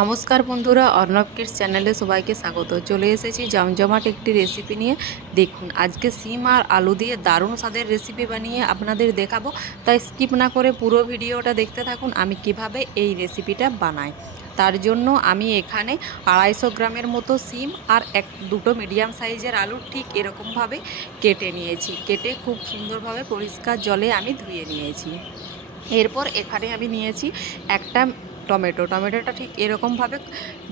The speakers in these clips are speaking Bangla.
নমস্কার বন্ধুরা, অর্ণব কিডস চ্যানেলে সবাইকে স্বাগত। চলে এসেছি জমজমাট একটি রেসিপি নিয়ে। দেখুন, আজকে সিম আর আলু দিয়ে দারুণ স্বাদের রেসিপি বানিয়ে আপনাদের দেখাবো। তাই স্কিপ না করে পুরো ভিডিওটা দেখতে থাকুন, আমি কীভাবে এই রেসিপিটা বানাই। তার জন্য আমি এখানে আড়াইশো গ্রামের মতো সিম আর এক, দুটো মিডিয়াম সাইজের আলু ঠিক এরকমভাবে কেটে নিয়েছি। কেটে খুব সুন্দরভাবে পরিষ্কার জলে আমি ধুয়ে নিয়েছি। এরপর এখানে আমি নিয়েছি একটা টমেটো। টমেটোটা ঠিক এরকমভাবে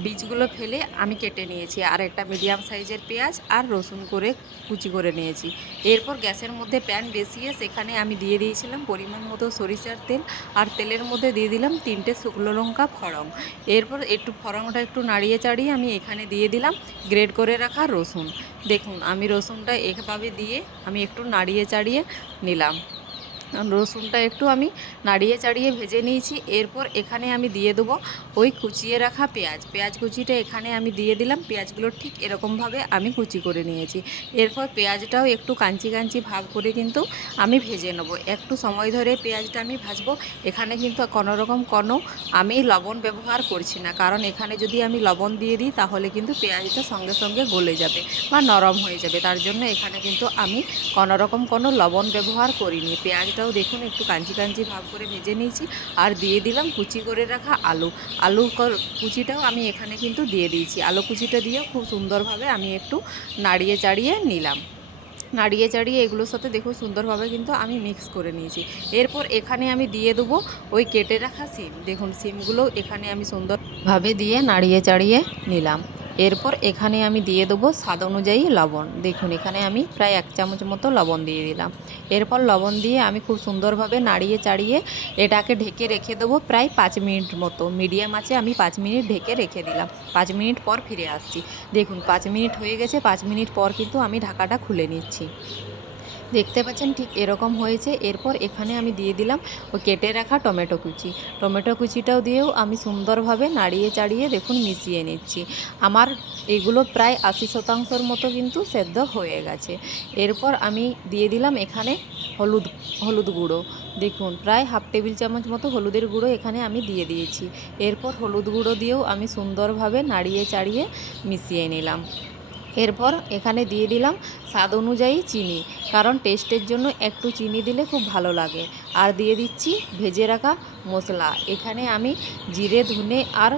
বীজগুলো ফেলে আমি কেটে নিয়েছি। আর একটা মিডিয়াম সাইজের পেঁয়াজ আর রসুন করে কুচি করে নিয়েছি। এরপর গ্যাসের মধ্যে প্যান বসিয়ে সেখানে আমি দিয়ে দিয়েছিলাম পরিমাণ মতো সরিষার তেল আর তেলের মধ্যে দিয়ে দিলাম তিনটে শুকনো লঙ্কা ফড়ং এরপর একটু ফড়ংটা একটু নাড়িয়ে চাড়িয়ে আমি এখানে দিয়ে দিলাম গ্রেড করে রাখা রসুন। দেখুন, আমি রসুনটা এভাবে দিয়ে আমি একটু নাড়িয়ে চাড়িয়ে নিলাম। রসুনটা একটু আমি নাড়িয়ে চাড়িয়ে ভেজে নিয়েছি। এরপর এখানে আমি দিয়ে দেবো ওই কুচিয়ে রাখা পেঁয়াজ। পেঁয়াজ কুচিটা এখানে আমি দিয়ে দিলাম। পেঁয়াজগুলো ঠিক এরকমভাবে আমি কুচি করে নিয়েছি। এরপর পেঁয়াজটাও একটু কাঞ্চি কাঞ্চি ভাব করে কিন্তু আমি ভেজে নেব। একটু সময় ধরে পেঁয়াজটা আমি ভাজবো। এখানে কিন্তু কোনো রকম কোনো আমি লবণ ব্যবহার করছি না। কারণ এখানে যদি আমি লবণ দিয়ে দিই, তাহলে কিন্তু পেঁয়াজটা সঙ্গে সঙ্গে গলে যাবে বা নরম হয়ে যাবে। তার জন্য এখানে কিন্তু আমি কোনোরকম কোনো লবণ ব্যবহার করিনি। পেঁয়াজটাও দেখুন, একটু কাঞ্চি কাঞ্চি ভাব করে ভেজে নিয়েছি। আর দিয়ে দিলাম কুচি করে রাখা আলু। আলু কুচিটাও আমি এখানে কিন্তু দিয়ে দিয়েছি। আলু কুচিটা দিয়ে খুব সুন্দরভাবে আমি একটু নাড়িয়ে চাড়িয়ে নিলাম। নাড়িয়ে চাড়িয়ে এগুলোর সাথে দেখুন, সুন্দরভাবে কিন্তু আমি মিক্স করে নিয়েছি। এরপর এখানে আমি দিয়ে দেবো ওই কেটে রাখা সিম। দেখুন, সিমগুলো এখানে আমি সুন্দরভাবে দিয়ে নাড়িয়ে চাড়িয়ে নিলাম। এরপর এখানে আমি দিয়ে দেবো স্বাদ অনুযায়ী লবণ। দেখুন, এখানে আমি প্রায় এক চামচ মতো লবণ দিয়ে দিলাম। এরপর লবণ দিয়ে আমি খুব সুন্দরভাবে নাড়িয়ে চাড়িয়ে এটাকে ঢেকে রেখে দেবো প্রায় পাঁচ মিনিট মতো। মিডিয়াম আছে আমি পাঁচ মিনিট ঢেকে রেখে দিলাম। পাঁচ মিনিট পর ফিরে আসছি। দেখুন, পাঁচ মিনিট হয়ে গেছে। পাঁচ মিনিট পর কিন্তু আমি ঢাকাটা খুলে নিচ্ছি। দেখতে পাচ্ছেন ঠিক এরকম হয়েছে। এরপর এখানে আমি দিয়ে দিলাম ও কেটে রাখা টমেটো কুচি। টমেটো কুচিটাও দিয়েও আমি সুন্দরভাবে নাড়িয়ে চাড়িয়ে দেখুন মিশিয়ে নিচ্ছি। আমার এগুলো প্রায় আশি শতাংশর মতো কিন্তু সেদ্ধ হয়ে গেছে। এরপর আমি দিয়ে দিলাম এখানে হলুদ হলুদ গুঁড়ো। দেখুন প্রায় হাফ টেবিল চামচ মতো হলুদের গুঁড়ো এখানে আমি দিয়ে দিয়েছি। এরপর হলুদ গুঁড়ো দিয়েও আমি সুন্দরভাবে নাড়িয়ে চাড়িয়ে মিশিয়ে নিলাম। এরপর এখানে দিয়ে দিলাম স্বাদ অনুযায়ী চিনি, কারণ টেস্টের জন্য একটু চিনি দিলে খুব ভালো লাগে। আর দিয়ে দিচ্ছি ভেজে রাখা মশলা। এখানে আমি জিরে, ধুনে আর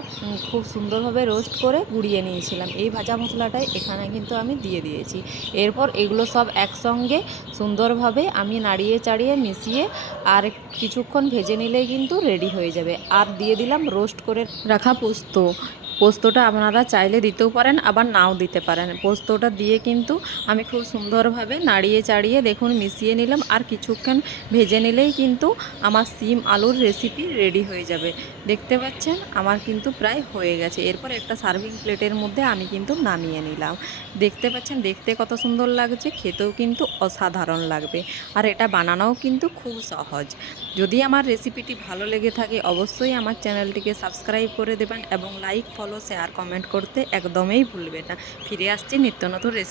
খুব সুন্দরভাবে রোস্ট করে গুঁড়িয়ে নিয়েছিলাম। এই ভাজা মশলাটাই এখানে কিন্তু আমি দিয়ে দিয়েছি। এরপর এগুলো সব একসঙ্গে সুন্দরভাবে আমি নাড়িয়ে চাড়িয়ে মিশিয়ে আর কিছুক্ষণ ভেজে নিলেই কিন্তু রেডি হয়ে যাবে। আর দিয়ে দিলাম রোস্ট করে রাখা পোস্ত। পোস্তটা আপনারা চাইলে দিতেও পারেন, আবার নাও দিতে পারেন। পোস্তটা দিয়ে কিন্তু আমি খুব সুন্দরভাবে নাড়িয়ে চাড়িয়ে দেখুন মিশিয়ে নিলাম, আর কিছুক্ষণ ভেজে নিলেই কিন্তু আমার সিম আলুর রেসিপি রেডি হয়ে যাবে। দেখতে পাচ্ছেন, আমার কিন্তু প্রায় হয়ে গেছে। এরপর একটা সার্ভিং প্লেটের মধ্যে আমি কিন্তু নামিয়ে নিলাম। দেখতে পাচ্ছেন, দেখতে কত সুন্দর লাগছে, খেতেও কিন্তু অসাধারণ লাগবে। আর এটা বানানোও কিন্তু খুব সহজ। যদি আমার রেসিপিটি ভালো লেগে থাকে, অবশ্যই আমার চ্যানেলটিকে সাবস্ক্রাইব করে দেবেন এবং লাইক ফলো শেয়ার কমেন্ট করতে একদমই ভুলবে না। ফিরে আসছি নিত্য নতুন রেসিপি